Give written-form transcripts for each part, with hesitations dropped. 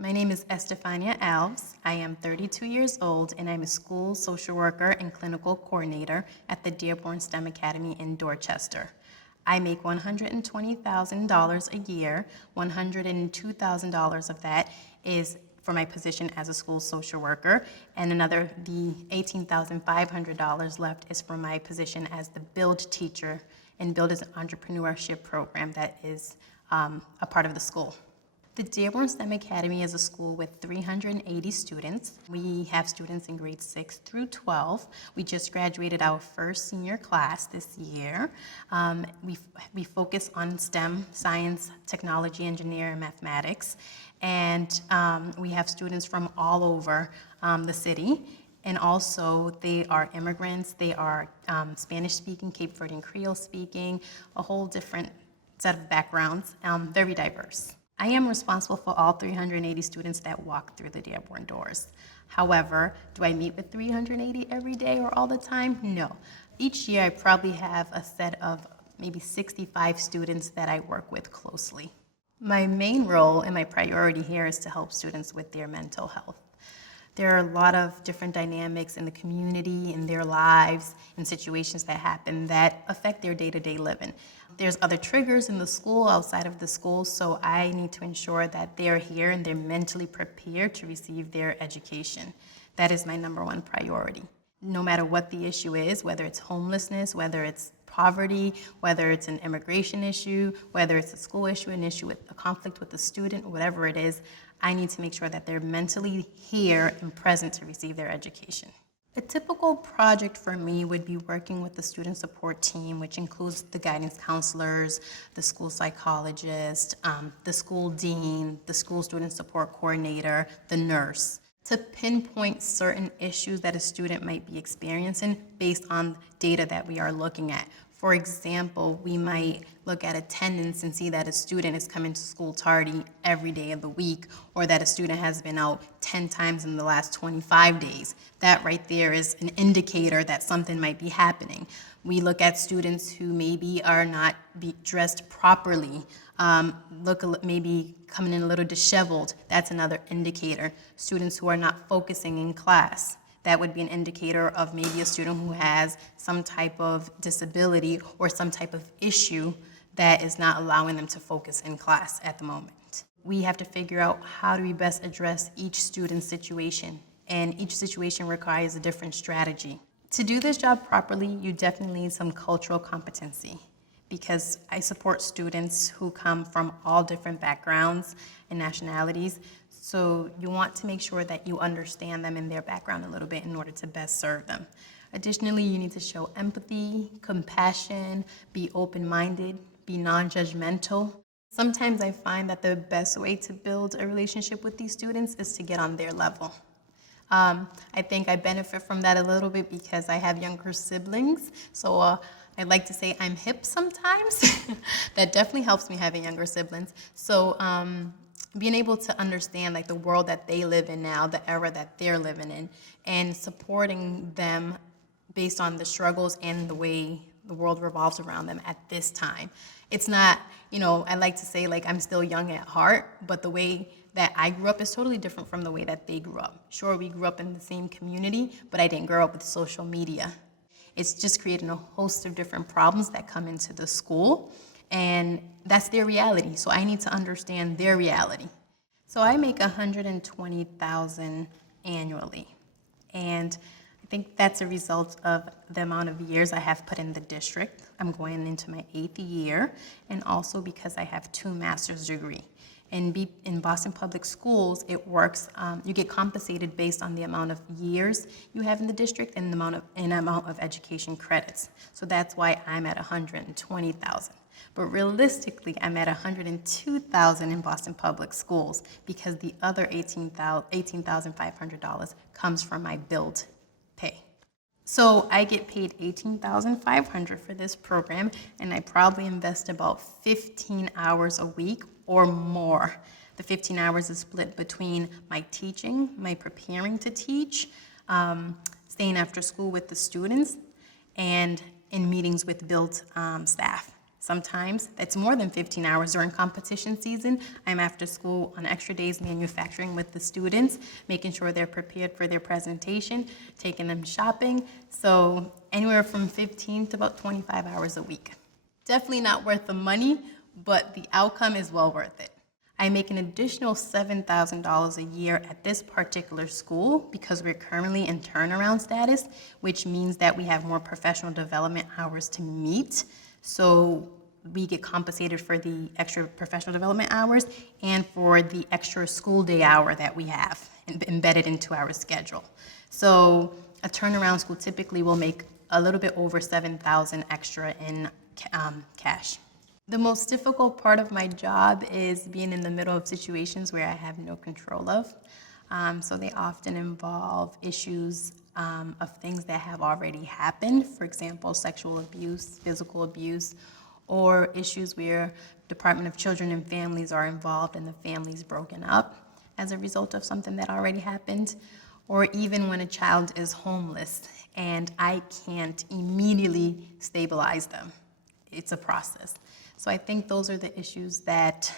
My name is Estefania Alves. I am 32 years old and I'm a school social worker and clinical coordinator at the Dearborn STEM Academy in Dorchester. I make $120,000 a year. $102,000 of that is for my position as a school social worker, and the $18,500 left is for my position as the Build teacher, and Build is an entrepreneurship program that is a part of the school. The Dearborn STEM Academy is a school with 380 students. We have students in grades 6 through 12. We just graduated our first senior class this year. We focus on STEM, science, technology, engineering, and mathematics. And we have students from all over the city. And also, they are immigrants. They are Spanish-speaking, Cape Verdean Creole-speaking, a whole different set of backgrounds, very diverse. I am responsible for all 380 students that walk through the Dearborn doors. However, do I meet with 380 every day or all the time? No. Each year, I probably have a set of maybe 65 students that I work with closely. My main role and my priority here is to help students with their mental health. There are a lot of different dynamics in the community, in their lives, and situations that happen that affect their day-to-day living. There's other triggers in the school, outside of the school, so I need to ensure that they're here and they're mentally prepared to receive their education. That is my number one priority. No matter what the issue is, whether it's homelessness, whether it's poverty, whether it's an immigration issue, whether it's a school issue, an issue with a conflict with the student, whatever it is, I need to make sure that they're mentally here and present to receive their education. A typical project for me would be working with the student support team, which includes the guidance counselors, the school psychologist, the school dean, the school student support coordinator, the nurse, to pinpoint certain issues that a student might be experiencing based on data that we are looking at. For example, we might look at attendance and see that a student is coming to school tardy every day of the week, or that a student has been out 10 times in the last 25 days. That right there is an indicator that something might be happening. We look at students who maybe are not dressed properly, maybe coming in a little disheveled. That's another indicator. Students who are not focusing in class. That would be an indicator of maybe a student who has some type of disability or some type of issue that is not allowing them to focus in class at the moment. We have to figure out how do we best address each student's situation, and each situation requires a different strategy. To do this job properly, you definitely need some cultural competency, because I support students who come from all different backgrounds and nationalities. So you want to make sure that you understand them and their background a little bit in order to best serve them. Additionally, you need to show empathy, compassion, be open-minded, be non-judgmental. Sometimes I find that the best way to build a relationship with these students is to get on their level. I think I benefit from that a little bit because I have younger siblings, so I like to say I'm hip sometimes. That definitely helps me having younger siblings. So being able to understand like the world that they live in now, the era that they're living in, and supporting them based on the struggles and the way the world revolves around them at this time. It's not, I like to say like I'm still young at heart, but the way that I grew up is totally different from the way that they grew up. Sure, we grew up in the same community, but I didn't grow up with social media. It's just creating a host of different problems that come into the school, and that's their reality. So I need to understand their reality. So I make $120,000 annually, and I think that's a result of the amount of years I have put in the district. I'm going into my 8th year, and also because I have 2 master's degrees. In Boston Public Schools, it works, you get compensated based on the amount of years you have in the district and the amount of education credits. So that's why I'm at $120,000. But realistically, I'm at $102,000 in Boston Public Schools because the other $18,500 comes from my Build pay. So I get paid $18,500 for this program, and I probably invest about 15 hours a week or more. The 15 hours is split between my teaching, my preparing to teach, staying after school with the students, and in meetings with Build staff. Sometimes it's more than 15 hours during competition season. I'm after school on extra days manufacturing with the students, making sure they're prepared for their presentation, taking them shopping. So anywhere from 15 to about 25 hours a week. Definitely not worth the money, but the outcome is well worth it. I make an additional $7,000 a year at this particular school because we're currently in turnaround status, which means that we have more professional development hours to meet. So we get compensated for the extra professional development hours and for the extra school day hour that we have embedded into our schedule. So a turnaround school typically will make a little bit over $7,000 extra in cash. The most difficult part of my job is being in the middle of situations where I have no control of. So they often involve issues of things that have already happened. For example, sexual abuse, physical abuse, or issues where Department of Children and Families are involved and the family's broken up as a result of something that already happened. Or even when a child is homeless and I can't immediately stabilize them. It's a process. So I think those are the issues that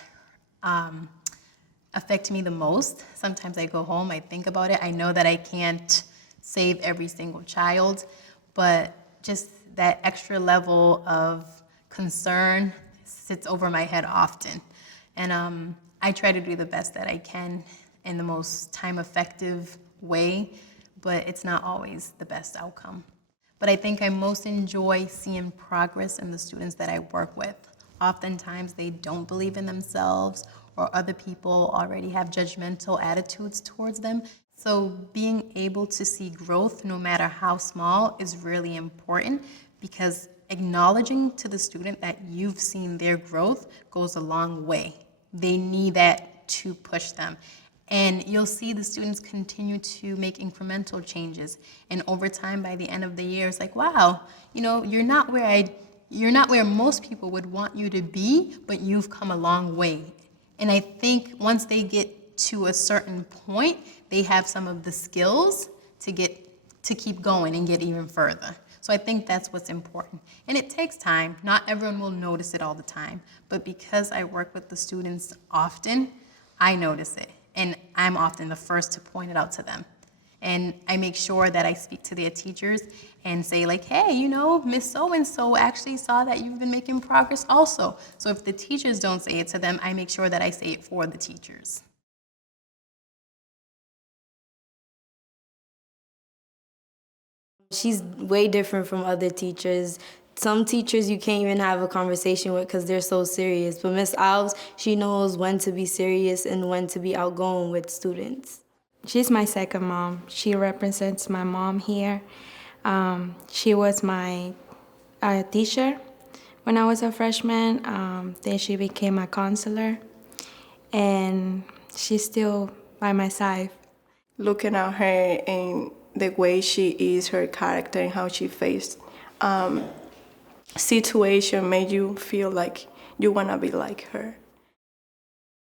affect me the most. Sometimes I go home, I think about it. I know that I can't save every single child, but just that extra level of concern sits over my head often. And I try to do the best that I can in the most time-effective way, but it's not always the best outcome. But I think I most enjoy seeing progress in the students that I work with. Oftentimes they don't believe in themselves or other people already have judgmental attitudes towards them. So being able to see growth, no matter how small, is really important because acknowledging to the student that you've seen their growth goes a long way. They need that to push them. And you'll see the students continue to make incremental changes. And over time, by the end of the year, it's like, wow, you're not where most people would want you to be, but you've come a long way. And I think once they get to a certain point, they have some of the skills to keep going and get even further. So I think that's what's important. And it takes time. Not everyone will notice it all the time. But because I work with the students often, I notice it. And I'm often the first to point it out to them. And I make sure that I speak to their teachers and say like, hey, Miss So-and-so actually saw that you've been making progress also. So if the teachers don't say it to them, I make sure that I say it for the teachers. She's way different from other teachers. Some teachers you can't even have a conversation with because they're so serious. But Miss Alves, she knows when to be serious and when to be outgoing with students. She's my second mom. She represents my mom here. She was my teacher when I was a freshman. Then she became a counselor. And she's still by my side. Looking at her and the way she is, her character, and how she faced situation made you feel like you want to be like her.